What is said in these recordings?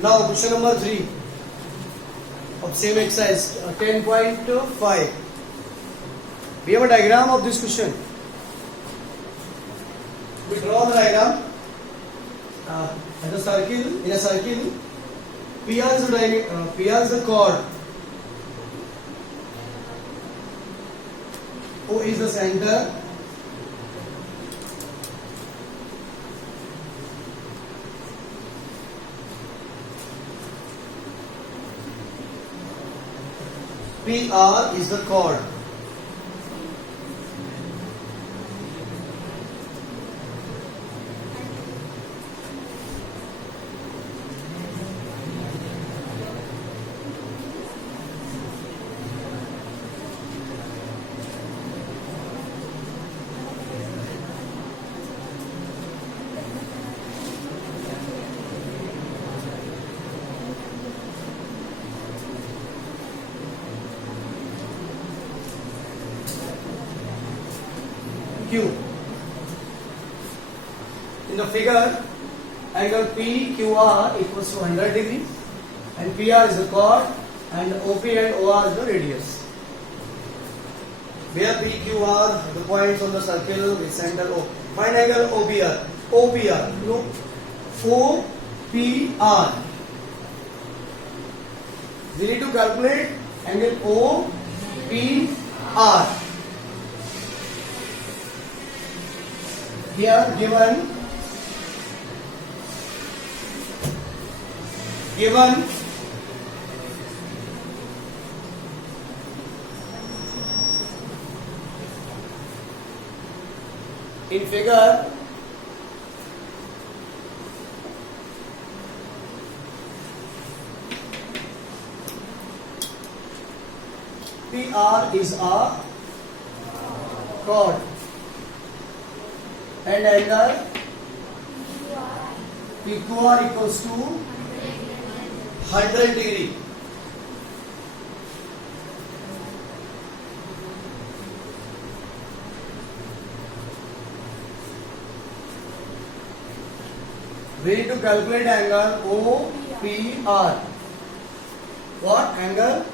Now question number 3 of same exercise 10.5. We have a diagram of this question. We draw the diagram as a circle. In a circle, PR is the chord, O is the center, PR is the chord. Q. In the figure, angle PQR equals to 100 degree, and PR is the chord, and OP and OR is the radius. Where PQR, the points on the circle with center O. Find angle OPR. OPR. No. OPR. We need to calculate angle OPR. Here given in figure PR is a chord and angle PQR equals to 100 degree. We need to calculate angle OPR. What angle?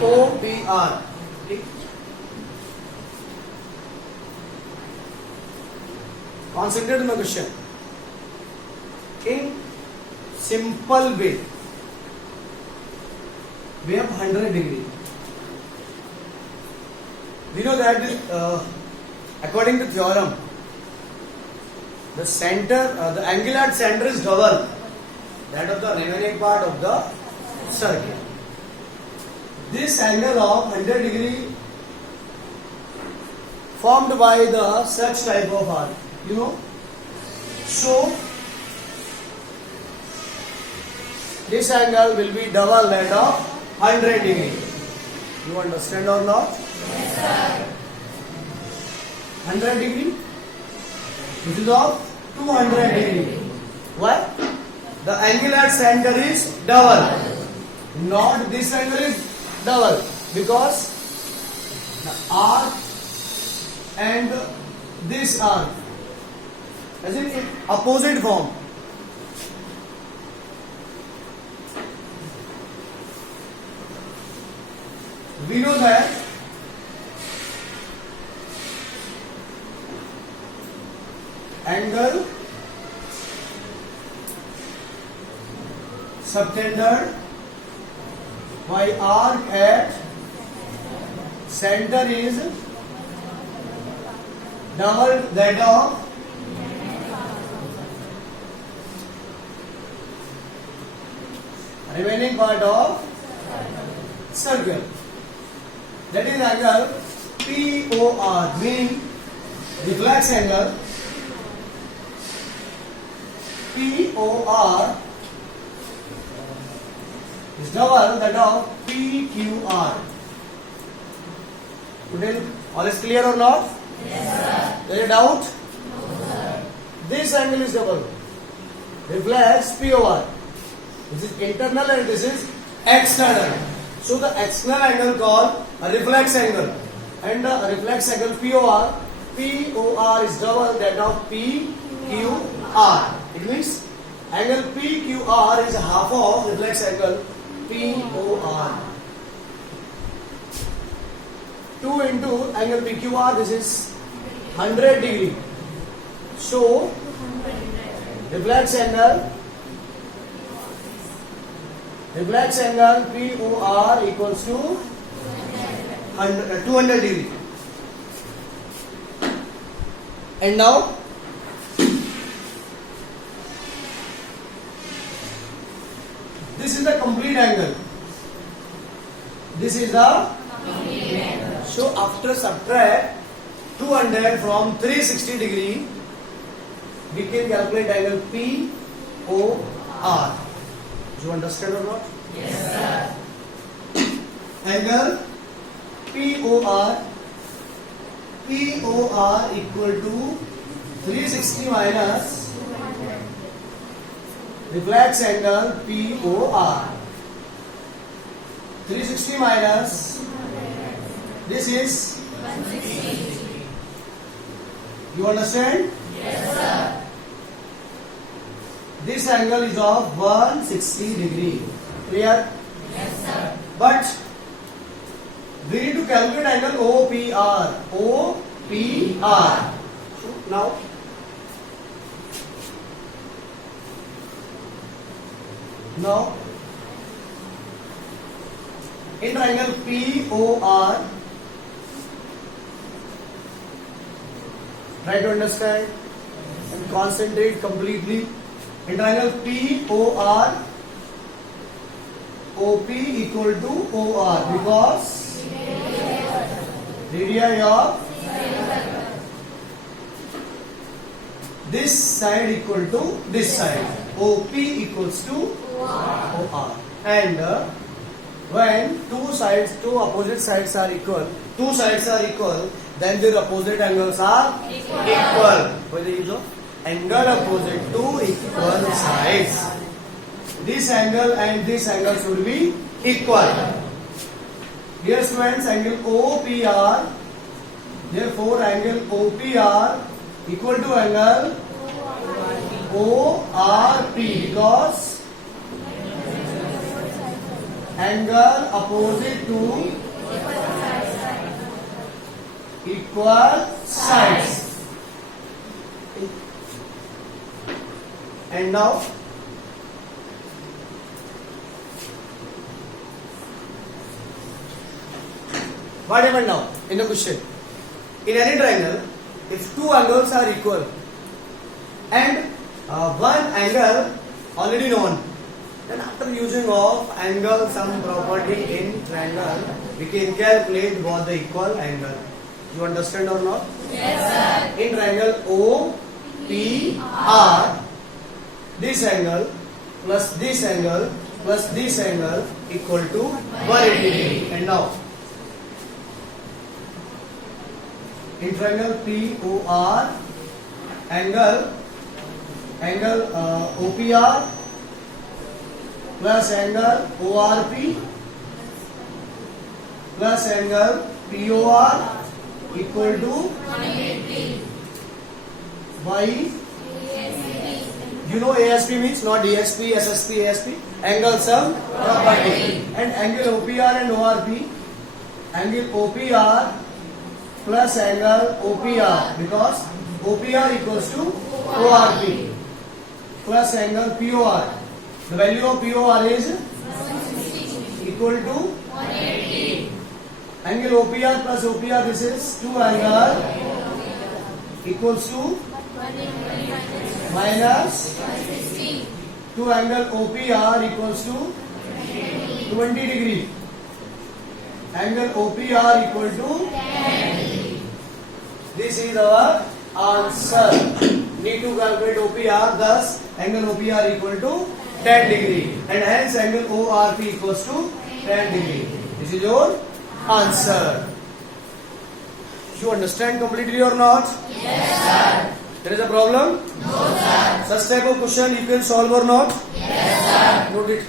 OPR. Concentrate on the question. In simple way, we have 100 degree. We know that according to theorem, the center, the angle at center is double that of the remaining part of the circle. This angle of 100 degree formed by the such type of arc. You know, so this angle will be double that of 100 degree. You understand or not? Yes, sir. 100 degree. This is of 200 degree. Why? The angle at center is double. Not this angle is double because the arc and this arc as in opposite form. We know that angle subtended by arc at center is double that of remaining part of circle. That is angle POR, mean reflex angle POR is double that of PQR. Today, all is clear or not? Yes, sir. There is a doubt? No, sir. This angle is double. Reflex POR. This is internal and this is external. So the external angle called a reflex angle, and the reflex angle POR is double that of PQR. It means Angle PQR is half of reflex angle POR. 2 into angle PQR, this is 100 degree. So, reflex angle POR equals to 200 degree. And now, this is the complete angle. This is the complete angle. So after subtract 200 from 360 degree, we can calculate angle POR. Do you understand or not? Yes, sir. Angle POR equal to 360 minus reflex angle POR. 360 minus, this is 160. You understand? Yes, sir. This angle is of 160 degree. Clear? Yes, sir. But we need to calculate angle OPR. OPR. So now, in triangle POR, try to understand and concentrate completely. In triangle POR, OP equal to OR because radii of this side equal to this side. OP equals to OR. And when two opposite sides are equal, then their opposite angles are equal. What is the use of angle opposite to equal sides? This angle and this angle should be equal. Dear students, angle OPR, therefore angle OPR equal to angle ORP because angle opposite to equal sides. And now, what happened now in the question? In any triangle, if two angles are equal and one angle already known, then after using of angle sum property in triangle, we can calculate both the equal angle. You understand or not? Yes, sir. In triangle OPR, this angle plus this angle plus this angle equal to 180 degree. And now, in triangle POR, angle OPR plus angle ORP plus angle POR equal to 180. Y. You know ASP means not DSP, SSP, ASP. Angle sum property. And angle OPR and ORP, angle OPR plus angle OPR because OPR equals to ORP plus angle POR. The value of POR is 160. equal to 180. angle OPR plus OPR, this is 2 angle equals to minus 160. 2 angle OPR equals to 20 degree. Angle OPR equal to 10. This is our answer. Need to calculate OPR, thus angle OPR equal to 10 degree and hence angle ORP equals to 10 degree. This is your answer. You understand completely or not? Yes, sir. There is a problem? No, sir. Such type of question you can solve or not? Yes, sir. Note it.